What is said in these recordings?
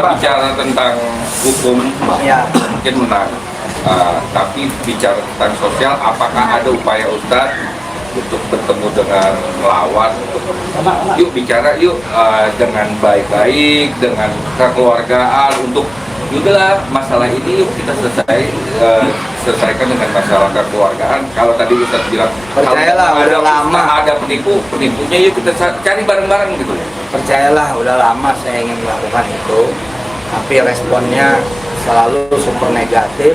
Bicara tentang hukum Ya. mungkin menarik, tapi bicara tentang sosial, apakah ada upaya Ustadz untuk bertemu dengan melawan? Yuk bicara yuk dengan baik-baik, dengan kekeluargaan untuk udahlah masalah ini yuk kita selesaikan dengan masalah kekeluargaan. Kalau tadi Ustadz bilang percayalah kalau udah lama ada penipunya yuk kita cari bareng-bareng gitu. percayalah udah lama saya ingin melakukan itu, tapi responnya selalu super negatif,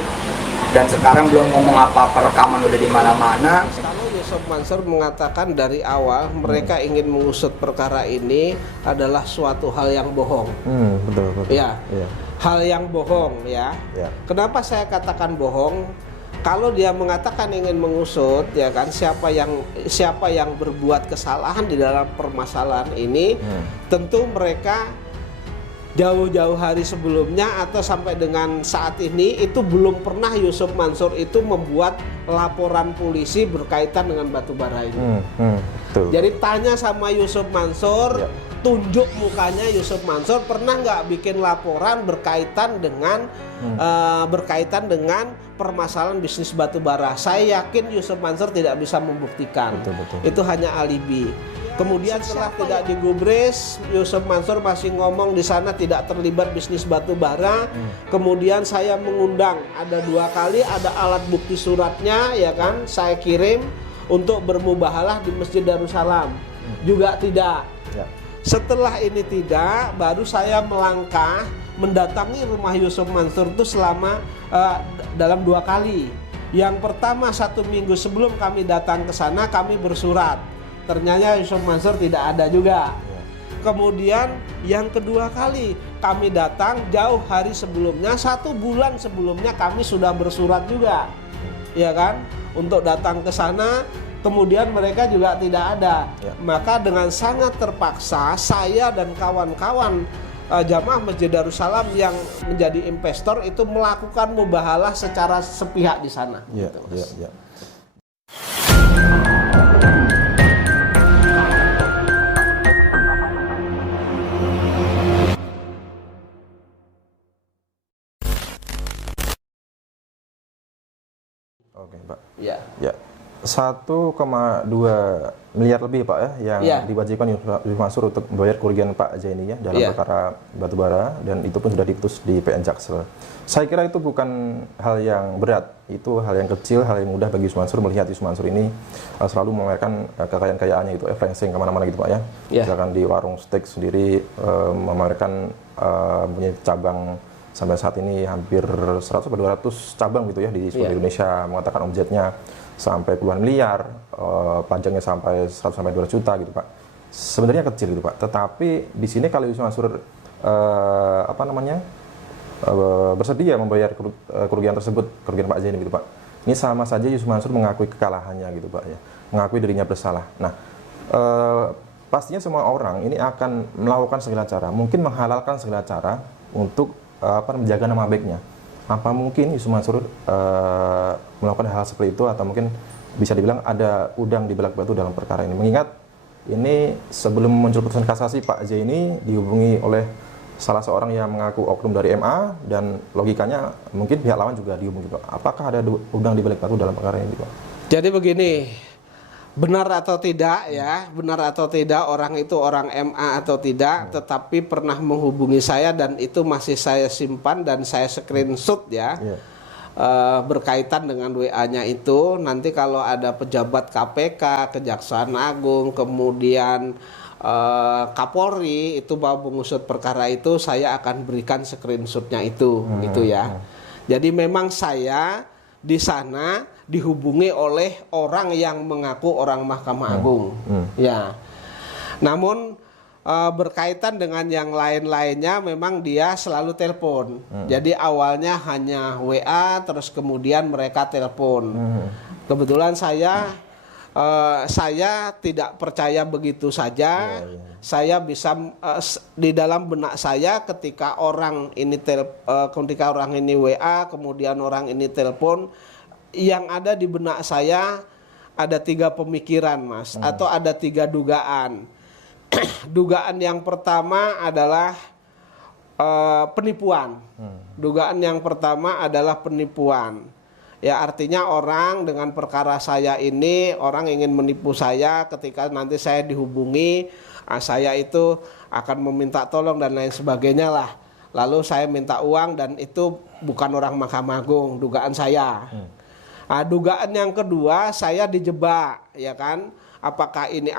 dan sekarang belum ngomong apa-apa, rekaman udah di mana-mana. Kalau Yusuf Mansur mengatakan dari awal mereka ingin mengusut perkara ini adalah suatu hal yang bohong. Betul. Ya, Iya. hal yang bohong ya. Ya. Kenapa saya katakan bohong? Kalau dia mengatakan ingin mengusut, ya kan, siapa yang berbuat kesalahan di dalam permasalahan ini, tentu mereka jauh-jauh hari sebelumnya atau sampai dengan saat ini itu belum pernah Yusuf Mansur itu membuat laporan polisi berkaitan dengan batu bara ini. Betul. Jadi tanya sama Yusuf Mansur, Ya. tunjuk mukanya Yusuf Mansur pernah nggak bikin laporan berkaitan dengan permasalahan bisnis batu bara. Saya yakin Yusuf Mansur tidak bisa membuktikan. Betul. Itu hanya alibi. Kemudian setelah tidak digubris, Yusuf Mansur masih ngomong di sana tidak terlibat bisnis batu bara. Kemudian saya mengundang, ada 2 kali, ada alat bukti suratnya, ya kan, saya kirim untuk bermubahalah di Masjid Darussalam. Juga tidak. Ya. Setelah ini tidak, baru saya melangkah mendatangi rumah Yusuf Mansur itu selama dalam 2 kali. Yang pertama 1 minggu sebelum kami datang ke sana kami bersurat. Ternyata Yusuf Mansur tidak ada juga. Kemudian yang kedua kali kami datang jauh hari sebelumnya, 1 bulan sebelumnya kami sudah bersurat juga, ya kan, untuk datang ke sana. Kemudian mereka juga tidak ada. Maka dengan sangat terpaksa saya dan kawan-kawan jamaah Masjid Darussalam yang menjadi investor itu melakukan mubahalah secara sepihak di sana. Iya. Oke, Pak. Ya. Ya. 1,2 miliar lebih Pak ya yang diwajibkan Yusuf Mansur untuk membayar kerugian Pak Zaini ya dalam perkara batubara, dan itu pun sudah diputus di PN Jaksel. Saya kira itu bukan hal yang berat, itu hal yang kecil, hal yang mudah bagi Yusuf Mansur melihat Yusuf Mansur ini selalu memamerkan kekayaan-kekayaannya itu, flexing kemana-mana gitu Pak ya. Misalkan di warung steak sendiri memamerkan punya cabang sampai saat ini hampir 100-200 cabang gitu ya di seluruh Indonesia, mengatakan omsetnya sampai puluhan miliar, pajaknya sampai 100-200 juta gitu Pak. Sebenarnya kecil gitu Pak. Tetapi di sini kalau Yusuf Mansur bersedia membayar kerugian tersebut, kerugian Pak Zaini gitu Pak. Ini sama saja Yusuf Mansur mengakui kekalahannya gitu Pak ya. Mengakui dirinya bersalah. Nah, pastinya semua orang ini akan melakukan segala cara, mungkin menghalalkan segala cara untuk menjaga nama baiknya. Apa mungkin Yusuf Mansur melakukan hal seperti itu, atau mungkin bisa dibilang ada udang di balik batu dalam perkara ini? Mengingat ini sebelum muncul putusan kasasi, Pak Zaini dihubungi oleh salah seorang yang mengaku oknum dari MA, dan logikanya mungkin pihak lawan juga dihubungi Pak. Apakah ada udang di balik batu dalam perkara ini Pak? Jadi begini, benar atau tidak ya, benar atau tidak orang itu orang MA atau tidak, tetapi pernah menghubungi saya dan itu masih saya simpan dan saya screenshot ya. Berkaitan dengan WA-nya itu. Nanti kalau ada pejabat KPK, Kejaksaan Agung, kemudian Kapolri itu mau mengusut perkara itu, saya akan berikan screenshotnya itu, gitu ya. Jadi memang saya di sana dihubungi oleh orang yang mengaku orang Mahkamah Agung, ya. Namun berkaitan dengan yang lain-lainnya memang dia selalu telepon. Jadi awalnya hanya WA, terus kemudian mereka telepon. Kebetulan saya tidak percaya begitu saja. Saya bisa di dalam benak saya ketika orang ini WA, kemudian orang ini telepon, yang ada di benak saya ada 3 pemikiran, Mas, atau ada 3 dugaan. Dugaan yang pertama adalah penipuan. Dugaan yang pertama adalah penipuan. Ya, artinya orang dengan perkara saya ini, orang ingin menipu saya ketika nanti saya dihubungi, saya itu akan meminta tolong dan lain sebagainya lah. Lalu saya minta uang dan itu bukan orang Mahkamah Agung, dugaan saya. Dugaan yang kedua, saya dijebak, ya kan? Apakah ini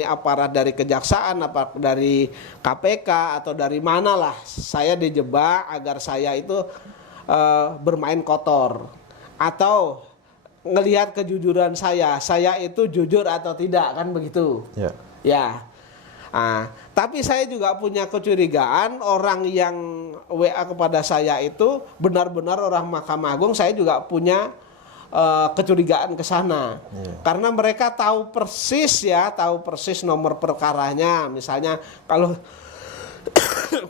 aparat dari kejaksaan, apa dari KPK atau dari mana lah? Saya dijebak agar saya itu bermain kotor atau ngelihat kejujuran saya itu jujur atau tidak, kan begitu? Ya. Tapi saya juga punya kecurigaan orang yang WA kepada saya itu benar-benar orang Mahkamah Agung. Saya juga punya kecurigaan ke sana. Karena mereka tahu persis nomor perkaranya. Misalnya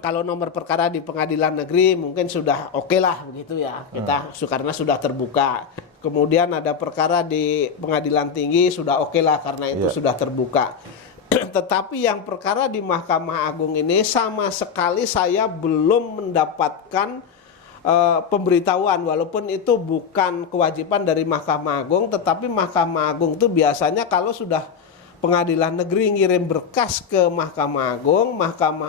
kalau nomor perkara di pengadilan negeri mungkin sudah oke lah begitu ya, kita karena sudah terbuka. Kemudian ada perkara di pengadilan tinggi sudah oke lah karena itu sudah terbuka. Tetapi yang perkara di Mahkamah Agung ini sama sekali saya belum mendapatkan pemberitahuan, walaupun itu bukan kewajiban dari Mahkamah Agung, tetapi Mahkamah Agung itu biasanya kalau sudah pengadilan negeri ngirim berkas ke Mahkamah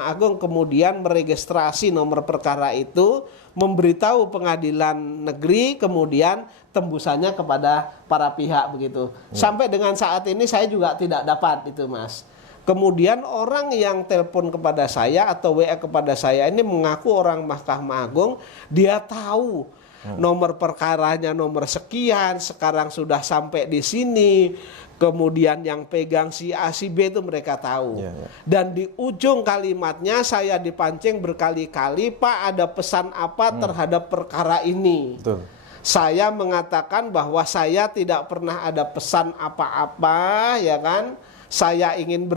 Agung kemudian meregistrasi nomor perkara itu, memberitahu pengadilan negeri, kemudian tembusannya kepada para pihak begitu. Sampai dengan saat ini saya juga tidak dapat itu, Mas. Kemudian orang yang telepon kepada saya atau WA kepada saya ini mengaku orang Mahkamah Agung, dia tahu nomor perkaranya nomor sekian, sekarang sudah sampai di sini. Kemudian yang pegang si A, si B itu mereka tahu. Dan di ujung kalimatnya saya dipancing berkali-kali, Pak ada pesan apa terhadap perkara ini? Saya mengatakan bahwa saya tidak pernah ada pesan apa-apa, ya kan? Saya ingin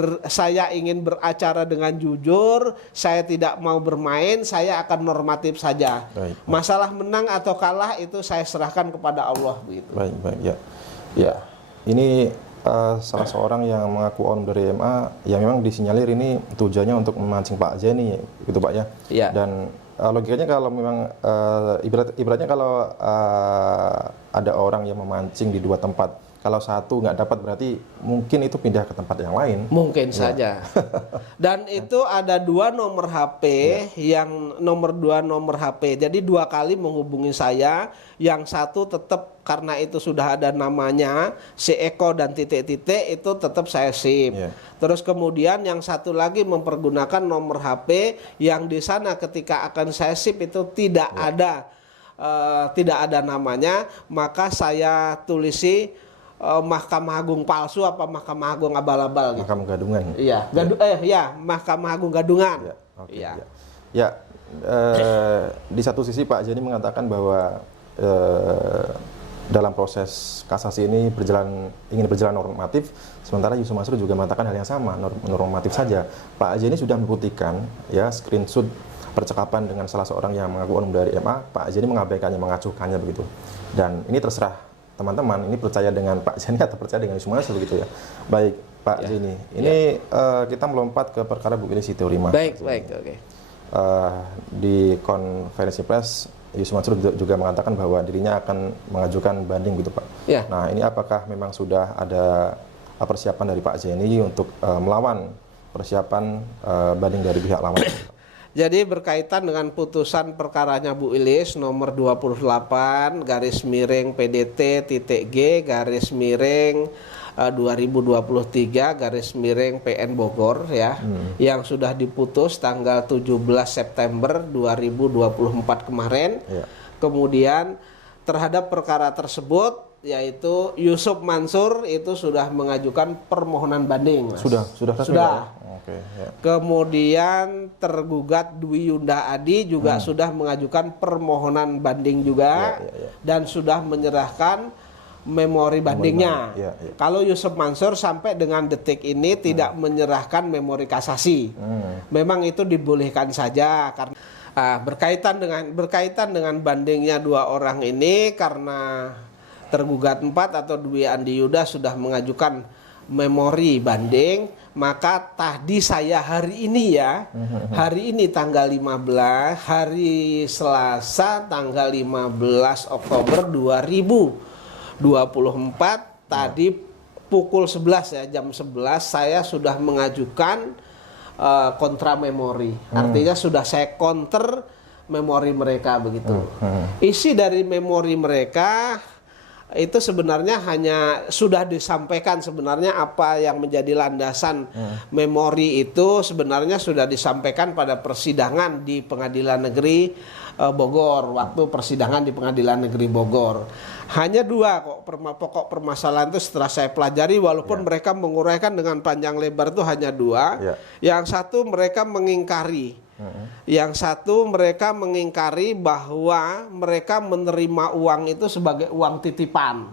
beracara dengan jujur, saya tidak mau bermain, saya akan normatif saja. Masalah menang atau kalah itu saya serahkan kepada Allah begitu. Ya. Ini salah seorang yang mengaku on dari MA yang memang disinyalir ini tujuannya untuk memancing Pak Zaini, gitu Pak ya. Dan logikanya kalau memang ibaratnya kalau ada orang yang memancing di dua tempat, kalau satu nggak dapat berarti mungkin itu pindah ke tempat yang lain. Mungkin saja. Dan itu ada dua nomor HP, yang nomor HP. Jadi dua kali menghubungi saya. Yang satu tetap karena itu sudah ada namanya, si Eko dan titik-titik itu tetap saya SIM. Terus kemudian yang satu lagi mempergunakan nomor HP yang di sana ketika akan saya SIM itu tidak ada namanya, maka saya tulisi Mahkamah Agung palsu apa Mahkamah Agung abal-abal gitu. Mahkamah Gadungan. Mahkamah Agung Gadungan. Di satu sisi Pak Zaini mengatakan bahwa dalam proses kasasi ini ingin berjalan normatif, sementara Yusuf Mansur juga mengatakan hal yang sama, normatif saja. Pak Zaini sudah membuktikan ya screenshot percakapan dengan salah seorang yang mengaku onum dari MA, Pak Zaini mengabaikannya, mengacuhkannya begitu. Dan ini terserah teman-teman, ini percaya dengan Pak Zaini atau percaya dengan Yusuf Mansur begitu ya. Baik, Pak Zaini. Ini kita melompat ke perkara Bu Ili Siteorima. Oke. Di konferensi pers Yusuf Mansur juga mengatakan bahwa dirinya akan mengajukan banding gitu Pak. Nah, ini apakah memang sudah ada persiapan dari Pak Zaini untuk melawan persiapan banding dari pihak lawan? Jadi berkaitan dengan putusan perkaranya Bu Ilis nomor 28 garis miring PDT.G garis miring 2023 garis miring PN Bogor ya, yang sudah diputus tanggal 17 September 2024 kemarin. Kemudian terhadap perkara tersebut yaitu Yusuf Mansur itu sudah mengajukan permohonan banding, Mas. Sudah. Kemudian tergugat Dwi Yunda Adi juga sudah mengajukan permohonan banding juga dan sudah menyerahkan memori bandingnya. Kalau Yusuf Mansur sampai dengan detik ini tidak menyerahkan memori kasasi. Memang itu dibolehkan saja karena berkaitan dengan bandingnya dua orang ini, karena tergugat 4 atau Dwi Andi Yuda sudah mengajukan memori banding, maka tadi saya hari ini ya, hari ini tanggal 15, hari Selasa tanggal 15 Oktober 2024, tadi pukul 11 ya, jam 11 saya sudah mengajukan kontra memori. Artinya sudah saya counter memori mereka begitu. Isi dari memori mereka itu sebenarnya hanya sudah disampaikan, sebenarnya apa yang menjadi landasan memori itu sebenarnya sudah disampaikan pada persidangan di Pengadilan Negeri Bogor, waktu persidangan di Pengadilan Negeri Bogor. Hanya dua kok pokok permasalahan itu setelah saya pelajari, walaupun mereka menguraikan dengan panjang lebar itu hanya dua. Yang satu mereka mengingkari, yang satu mereka mengingkari bahwa mereka menerima uang itu sebagai uang titipan.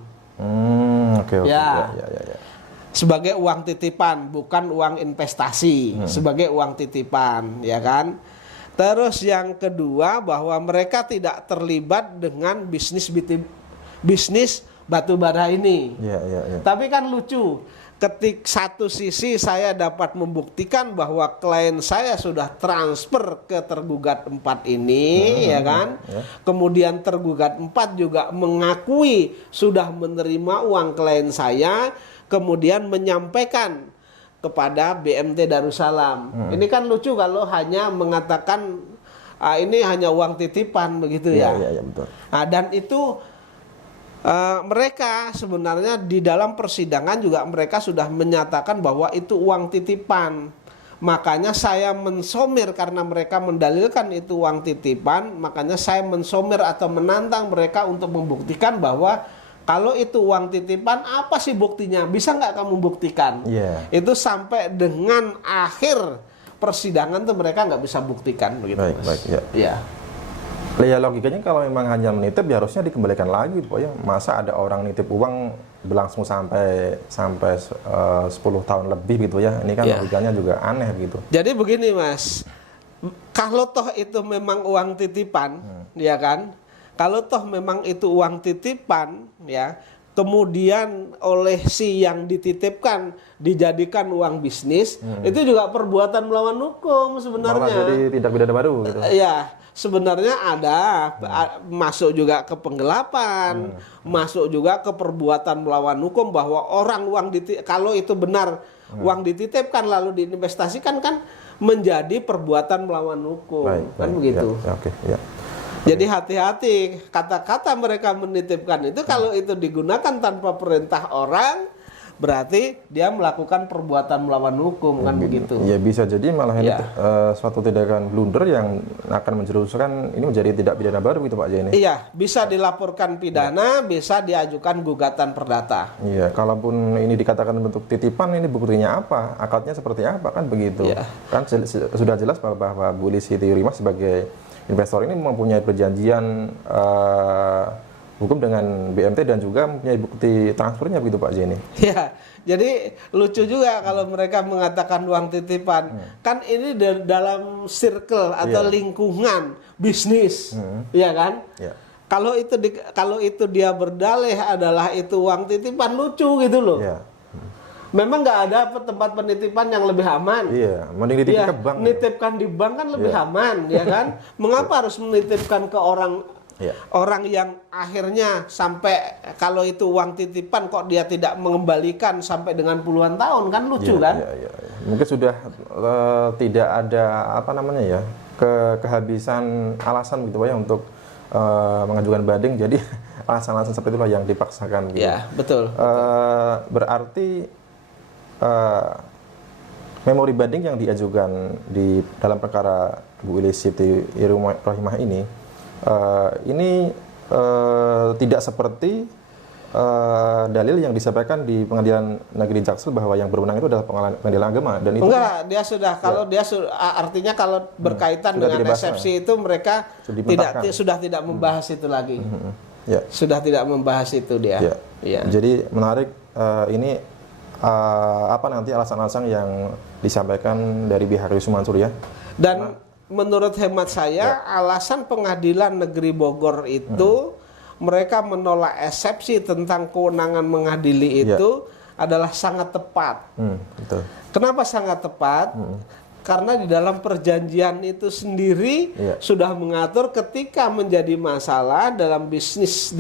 Sebagai uang titipan, bukan uang investasi, sebagai uang titipan, ya kan? Terus yang kedua bahwa mereka tidak terlibat dengan bisnis batu bara ini. Tapi kan lucu, ketika satu sisi saya dapat membuktikan bahwa klien saya sudah transfer ke tergugat 4 ini, ya kan? Kemudian tergugat 4 juga mengakui sudah menerima uang klien saya, kemudian menyampaikan kepada BMT Darussalam. Ini kan lucu kalau hanya mengatakan ini hanya uang titipan begitu ya. Betul. Nah, dan itu mereka sebenarnya di dalam persidangan juga mereka sudah menyatakan bahwa itu uang titipan. Makanya saya mensomir karena mereka mendalilkan itu uang titipan, makanya saya mensomir atau menantang mereka untuk membuktikan bahwa kalau itu uang titipan, apa sih buktinya? Bisa nggak kamu buktikan? Itu sampai dengan akhir persidangan tuh mereka nggak bisa buktikan begitu. Ya logikanya kalau memang hanya menitip ya harusnya dikembalikan lagi, pokoknya masa ada orang nitip uang berlangsung sampai 10 tahun lebih gitu ya. Ini kan logikanya juga aneh gitu. Jadi begini Mas, kalau toh itu memang uang titipan, ya kan? Kalau toh memang itu uang titipan, ya, kemudian oleh si yang dititipkan dijadikan uang bisnis, itu juga perbuatan melawan hukum sebenarnya. Malah jadi tindak pidana baru gitu. Ya, sebenarnya ada masuk juga ke penggelapan, masuk juga ke perbuatan melawan hukum, bahwa orang kalau itu benar uang dititipkan lalu diinvestasikan kan menjadi perbuatan melawan hukum, kan begitu. Jadi hati-hati, kata-kata mereka menitipkan itu kalau itu digunakan tanpa perintah orang, berarti dia melakukan perbuatan melawan hukum, kan begitu. Ya bisa jadi malah ini suatu tindakan blunder yang akan menjerumuskan ini menjadi tindak pidana baru gitu Pak Zaini. Iya, bisa dilaporkan pidana, bisa diajukan gugatan perdata. Iya, kalaupun ini dikatakan bentuk titipan, ini buktinya apa? Akadnya seperti apa, kan begitu. Kan sudah jelas bahwa Bu Siti Urimas sebagai investor ini mempunyai perjanjian hukum dengan BMT dan juga mempunyai bukti transfernya begitu Pak Zaini. Ya, jadi lucu juga kalau mereka mengatakan uang titipan. Kan ini dalam circle atau lingkungan bisnis, ya kan? Kalau itu dia berdalih adalah itu uang titipan, lucu gitu loh. Memang nggak ada tempat penitipan yang lebih aman. Mending dititipkan ke bank. Nitipkan di bank kan lebih aman, ya kan? Mengapa harus menitipkan ke orang yang akhirnya sampai kalau itu uang titipan kok dia tidak mengembalikan sampai dengan puluhan tahun, kan lucu kan? Mungkin sudah tidak ada kehabisan alasan gitu ya untuk mengajukan banding, jadi alasan-alasan seperti itulah yang dipaksakan gitu. Betul. Berarti memori banding yang diajukan di dalam perkara Bu Siti Rohimah ini tidak seperti dalil yang disampaikan di Pengadilan Negeri Jaksel bahwa yang berwenang itu adalah pengadilan agama, dan itu enggak, dia sudah artinya kalau berkaitan dengan eksepsi itu mereka sudah tidak membahas itu lagi. Sudah tidak membahas itu dia. Jadi menarik ini nanti alasan-alasan yang disampaikan dari pihak Yusuf Mansur ya. Dan menurut hemat saya alasan Pengadilan Negeri Bogor itu mereka menolak eksepsi tentang kewenangan mengadili itu adalah sangat tepat. Betul. Kenapa sangat tepat? Karena di dalam perjanjian itu sendiri sudah mengatur ketika menjadi masalah dalam bisnis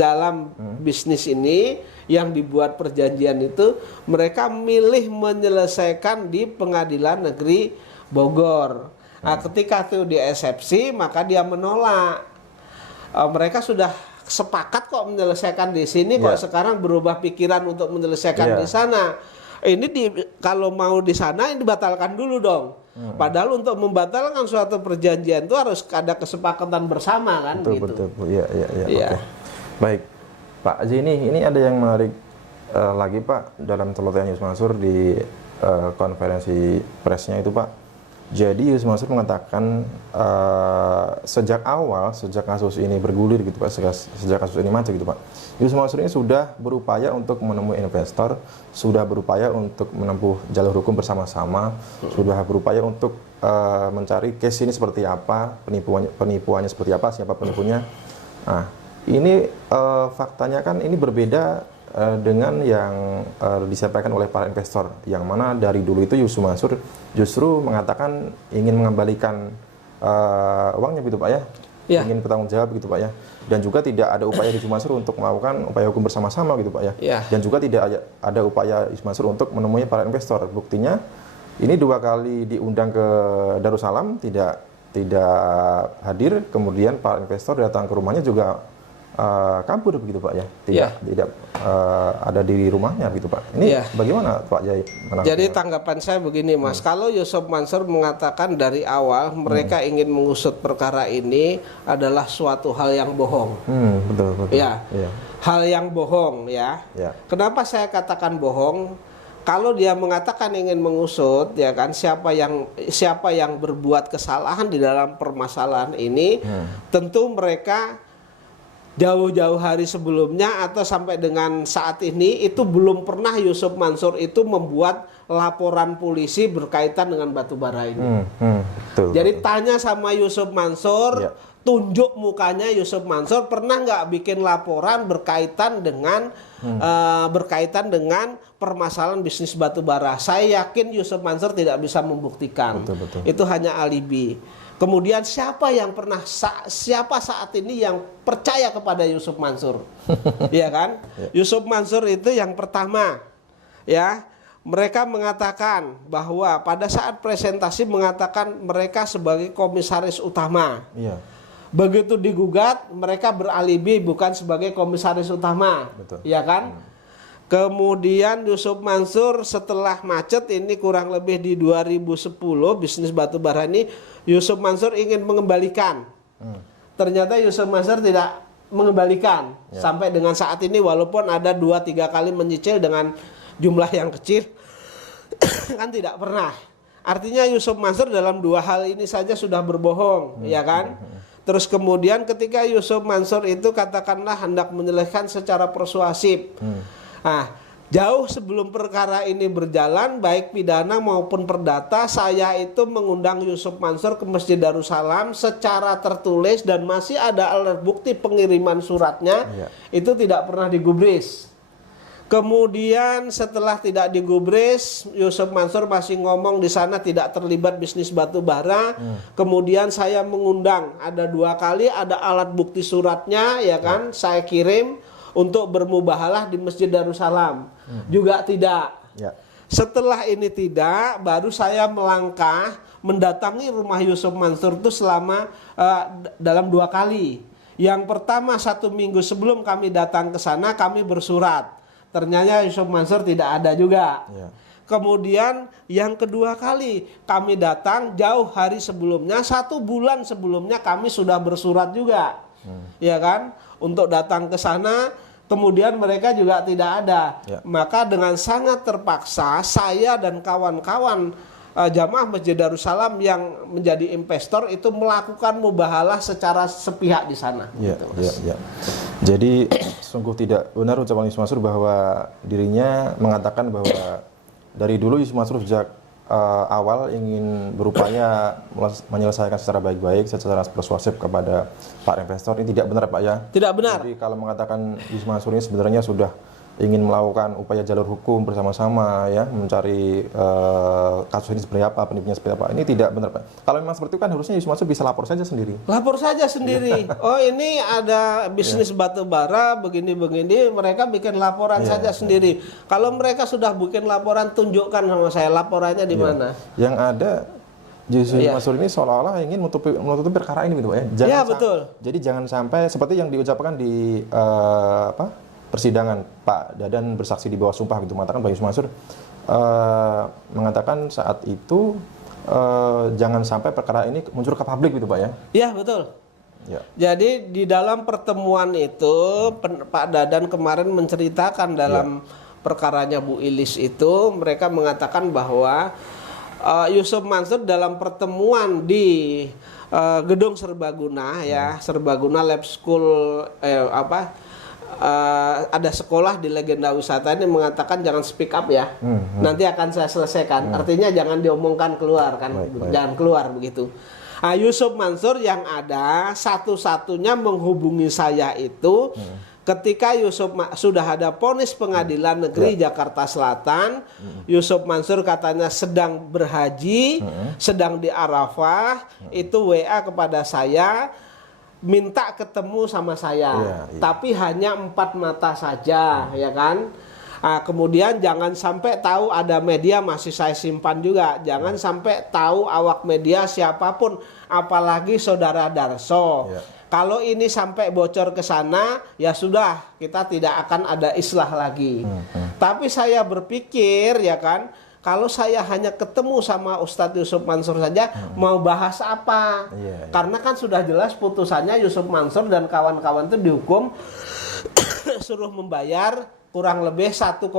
ini yang dibuat perjanjian itu, mereka milih menyelesaikan di Pengadilan Negeri Bogor. Nah, ketika itu di eksepsi, maka dia menolak. Mereka sudah sepakat kok menyelesaikan di sini, kok sekarang berubah pikiran untuk menyelesaikan di sana. Ini kalau mau di sana ini dibatalkan dulu dong. Padahal untuk membatalkan suatu perjanjian itu harus ada kesepakatan bersama kan. Betul, gitu. Betul. Iya. Okay. Baik, Pak Zini, ini ada yang menarik lagi Pak dalam celotehan Yus Mansur di konferensi persnya itu Pak. Jadi Yus Mansur mengatakan sejak kasus ini bergulir gitu Pak, sejak kasus ini macet gitu Pak, Yus Mansur ini sudah berupaya untuk menemui investor, sudah berupaya untuk menempuh jalur hukum bersama-sama, sudah berupaya untuk mencari case ini seperti apa, penipuannya seperti apa, siapa penipunya. Nah, ini faktanya kan ini berbeda dengan yang disampaikan oleh para investor, yang mana dari dulu itu Yus Mansur justru mengatakan ingin mengembalikan uangnya gitu Pak ya, ingin bertanggung jawab gitu Pak ya, dan juga tidak ada upaya Yus Mansur untuk melakukan upaya hukum bersama-sama gitu Pak ya, dan juga tidak ada upaya Yus Mansur untuk menemui para investor. Buktinya ini 2 kali diundang ke Darussalam tidak hadir, kemudian para investor datang ke rumahnya juga kabur begitu Pak ya, tidak ada di rumahnya gitu Pak. Ini bagaimana Pak Jai? Jadi tanggapan saya begini Mas, kalau Yusuf Mansur mengatakan dari awal mereka ingin mengusut perkara ini adalah suatu hal yang bohong. Betul. Ya, hal yang bohong ya. Kenapa saya katakan bohong? Kalau dia mengatakan ingin mengusut, ya kan, siapa yang berbuat kesalahan di dalam permasalahan ini, tentu mereka jauh-jauh hari sebelumnya atau sampai dengan saat ini itu belum pernah Yusuf Mansur itu membuat laporan polisi berkaitan dengan batubara ini. Jadi tanya sama Yusuf Mansur, tunjuk mukanya Yusuf Mansur pernah nggak bikin laporan berkaitan dengan permasalahan bisnis batubara. Saya yakin Yusuf Mansur tidak bisa membuktikan. Itu hanya alibi. Kemudian siapa saat ini yang percaya kepada Yusuf Mansur? Iya kan? Yusuf Mansur itu yang pertama, ya. Mereka mengatakan bahwa pada saat presentasi mengatakan mereka sebagai komisaris utama. Begitu digugat, mereka beralibi bukan sebagai komisaris utama. Iya kan? Kemudian Yusuf Mansur setelah macet ini kurang lebih di 2010 bisnis batubara ini Yusuf Mansur ingin mengembalikan. Ternyata Yusuf Mansur tidak mengembalikan sampai dengan saat ini, walaupun ada 2-3 kali menyicil dengan jumlah yang kecil kan tidak pernah. Artinya Yusuf Mansur dalam 2 hal ini saja sudah berbohong, ya kan? Terus kemudian ketika Yusuf Mansur itu katakanlah hendak menyelesaikan secara persuasif. Nah, jauh sebelum perkara ini berjalan, baik pidana maupun perdata, saya itu mengundang Yusuf Mansur ke Masjid Darussalam secara tertulis dan masih ada alat bukti pengiriman suratnya, itu tidak pernah digubris. Kemudian setelah tidak digubris, Yusuf Mansur masih ngomong di sana tidak terlibat bisnis batu bara. Kemudian saya mengundang, ada 2 kali, ada alat bukti suratnya, ya kan, saya kirim untuk bermubahalah di Masjid Darussalam. Juga tidak. Setelah ini tidak, baru saya melangkah mendatangi rumah Yusuf Mansur itu selama dalam 2 kali. Yang pertama 1 minggu sebelum kami datang ke sana, kami bersurat. Ternyata Yusuf Mansur tidak ada juga. Kemudian yang kedua kali kami datang jauh hari sebelumnya, 1 bulan sebelumnya kami sudah bersurat juga. Ya kan? Untuk datang ke sana. Kemudian mereka juga tidak ada. Maka dengan sangat terpaksa saya dan kawan-kawan jamaah Masjid Darussalam yang menjadi investor itu melakukan mubahalah secara sepihak di sana. Jadi sungguh tidak benar ucapan Yusuf Mansur bahwa dirinya mengatakan bahwa dari dulu Yusuf Mansur sejak awal ingin berupaya menyelesaikan secara baik-baik, secara persuasif kepada para investor. Ini tidak benar Pak ya? Tidak benar. Jadi kalau mengatakan Yusuf Mansur ini sebenarnya sudah ingin melakukan upaya jalur hukum bersama-sama ya, mencari kasus ini seperti apa, penipuannya seperti apa. Ini tidak benar, Pak. Kalau memang seperti itu kan harusnya Yusuf Mansur bisa lapor saja sendiri. Lapor saja sendiri. Oh, ini ada bisnis batu bara begini-begini, mereka bikin laporan saja sendiri. Kalau mereka sudah bikin laporan, tunjukkan sama saya laporannya di mana. Yang ada Yusuf Mansur ini seolah-olah ingin menutupi perkara ini gitu, Pak ya. Iya, betul. Jadi jangan sampai seperti yang diucapkan di persidangan Pak Dadan bersaksi di bawah sumpah gitu, mengatakan bahwa Yusuf Mansur mengatakan saat itu jangan sampai perkara ini muncul ke publik gitu, Pak ya. Iya, betul. Ya. Jadi di dalam pertemuan itu Pak Dadan kemarin menceritakan dalam perkaranya Bu Ilis itu, mereka mengatakan bahwa Yusuf Mansur dalam pertemuan di gedung Serbaguna Serbaguna Lab School ada sekolah di Legenda Wisata ini mengatakan jangan speak up ya. Nanti akan saya selesaikan. Artinya jangan diomongkan keluar kan. Jangan keluar begitu. Yusuf Mansur yang ada satu-satunya menghubungi saya itu ketika sudah ada vonis pengadilan negeri Jakarta Selatan. Yusuf Mansur katanya sedang berhaji, sedang di Arafah, itu WA kepada saya, minta ketemu sama saya, tapi hanya 4 mata saja, ya kan? Kemudian jangan sampai tahu ada media, masih saya simpan juga. Jangan sampai tahu awak media siapapun, apalagi saudara Darso. Kalau ini sampai bocor ke sana, ya sudah, kita tidak akan ada islah lagi. Tapi saya berpikir, ya kan, kalau saya hanya ketemu sama Ustadz Yusuf Mansur saja, mau bahas apa? Karena kan sudah jelas putusannya Yusuf Mansur dan kawan-kawan itu dihukum suruh membayar kurang lebih 1,3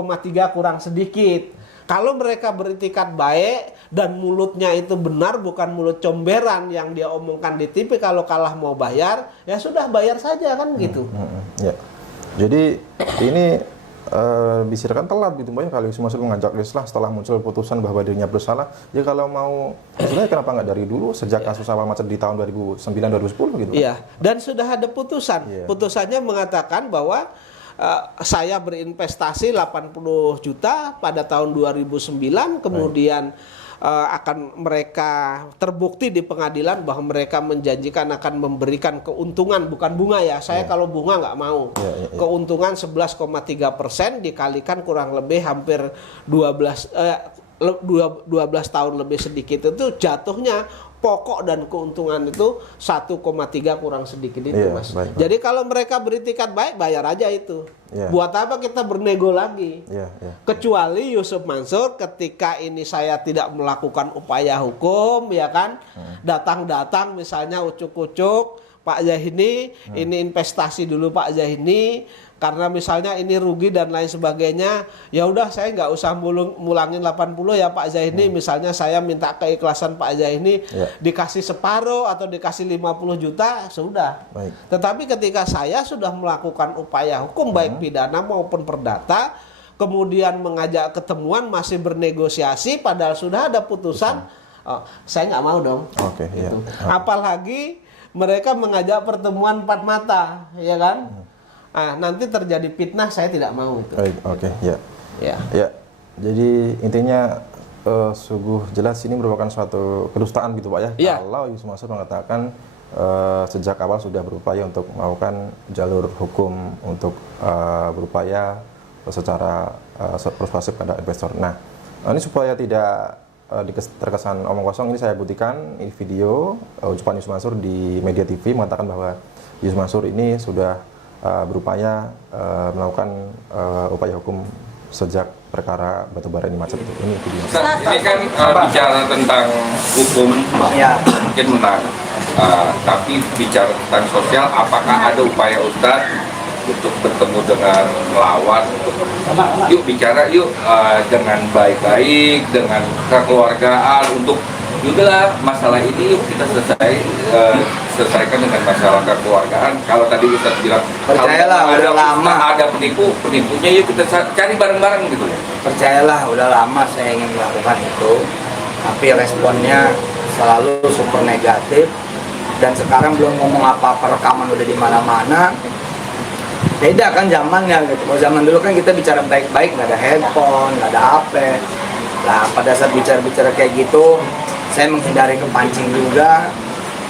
kurang sedikit. Kalau mereka beritikat baik dan mulutnya itu benar, bukan mulut comberan yang dia omongkan di TV, kalau kalah mau bayar, ya sudah bayar saja kan gitu. Ya. Jadi ini bisa kan telat gitu, Mbak ya, kalau Yusuf Mansur mengajak islah setelah muncul putusan bahwa dirinya bersalah. Ya kalau mau sebenarnya kenapa nggak dari dulu, sejak kasus awal macet di tahun 2009-2010 gitu. Iya, dan sudah ada putusan. Putusannya mengatakan bahwa saya berinvestasi 80 juta pada tahun 2009, kemudian akan mereka terbukti di pengadilan bahwa mereka menjanjikan akan memberikan keuntungan, bukan bunga ya. Saya kalau bunga nggak mau. Keuntungan 11,3% dikalikan kurang lebih hampir 12 tahun lebih sedikit, itu jatuhnya pokok dan keuntungan itu 1,3 kurang sedikit itu, Mas. Baik. Jadi kalau mereka beritikat baik, bayar aja itu. Buat apa kita bernego lagi? Kecuali Yusuf Mansur ketika ini saya tidak melakukan upaya hukum, ya kan? Datang-datang misalnya ucuk-ucuk, Pak Zahini, ini investasi dulu Pak Zahini, karena misalnya ini rugi dan lain sebagainya, ya udah saya nggak usah mulangin 80 ya Pak Zahini, misalnya saya minta keikhlasan Pak Zahini, dikasih separuh atau dikasih 50 juta, sudah. Tetapi ketika saya sudah melakukan upaya hukum baik pidana maupun perdata, kemudian mengajak ketemuan, masih bernegosiasi padahal sudah ada putusan, saya nggak mau dong. Gitu. Apalagi mereka mengajak pertemuan 4 mata, ya kan? Nanti terjadi fitnah, saya tidak mau itu. Ya. Jadi intinya sungguh jelas ini merupakan suatu kedustaan gitu, Pak ya. Kalau Yusuf Mansur mengatakan sejak awal sudah berupaya untuk melakukan jalur hukum untuk berupaya secara persuasif pada investor. Nah, ini supaya tidak terkesan omong kosong, ini saya buktikan ini video ucapan Yusuf Mansur di Media TV mengatakan bahwa Yusuf Mansur ini sudah berupaya melakukan upaya hukum sejak perkara batubara ini macet itu. Ini video. Ini kan bicara tentang hukum, mungkin menang. Tapi bicara tentang sosial, apakah ada upaya Ustadz untuk bertemu dengan melawan? Yuk bicara yuk dengan baik-baik, dengan kekeluargaan, untuk udahlah masalah ini yuk kita selesaikan dengan masalah kekeluargaan. Kalau tadi kita bilang percayalah udah lama ada penipunya, yuk kita cari bareng-bareng gitu. Percayalah udah lama saya ingin melakukan itu, tapi responnya selalu super negatif. Dan sekarang belum ngomong apa-apa, rekaman udah di mana-mana. Beda kan zamannya gitu. Kalau zaman dulu kan kita bicara baik-baik, nggak ada handphone, nggak ada HP. Nah pada saat bicara-bicara kayak gitu, saya menghindari kepancing juga.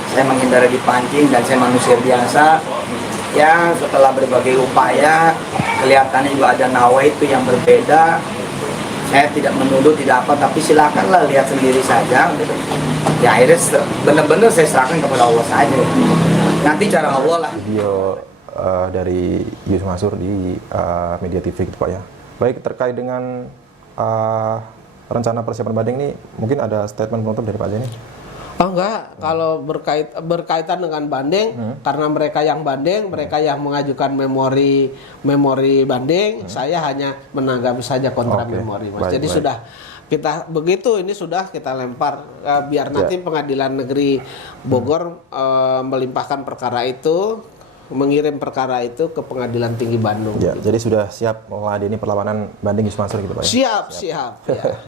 Saya menghindari dipancing dan saya manusia biasa. Ya setelah berbagai upaya, kelihatannya juga ada nawa itu yang berbeda. Saya tidak menuduh, tidak apa, tapi silakanlah lihat sendiri saja. Gitu. Ya akhirnya benar-benar saya serahkan kepada Allah saja. Nanti cara Allah lah. Video dari Yusuf Mansur di Media TV gitu Pak ya. Baik, terkait dengan rencana persiapan banding ini, mungkin ada statement penutup dari Pak Zaini? Oh enggak, kalau berkaitan dengan banding, karena mereka yang banding, mereka yang mengajukan memori banding, saya hanya menanggapi saja kontra memori, Mas. Jadi sudah kita begitu, ini sudah kita lempar biar nanti Pengadilan Negeri Bogor melimpahkan perkara itu, mengirim perkara itu ke Pengadilan Tinggi Bandung. Ya, gitu. Jadi sudah siap meladeni perlawanan banding Yusuf Mansur gitu Pak ya? Siap. Ya.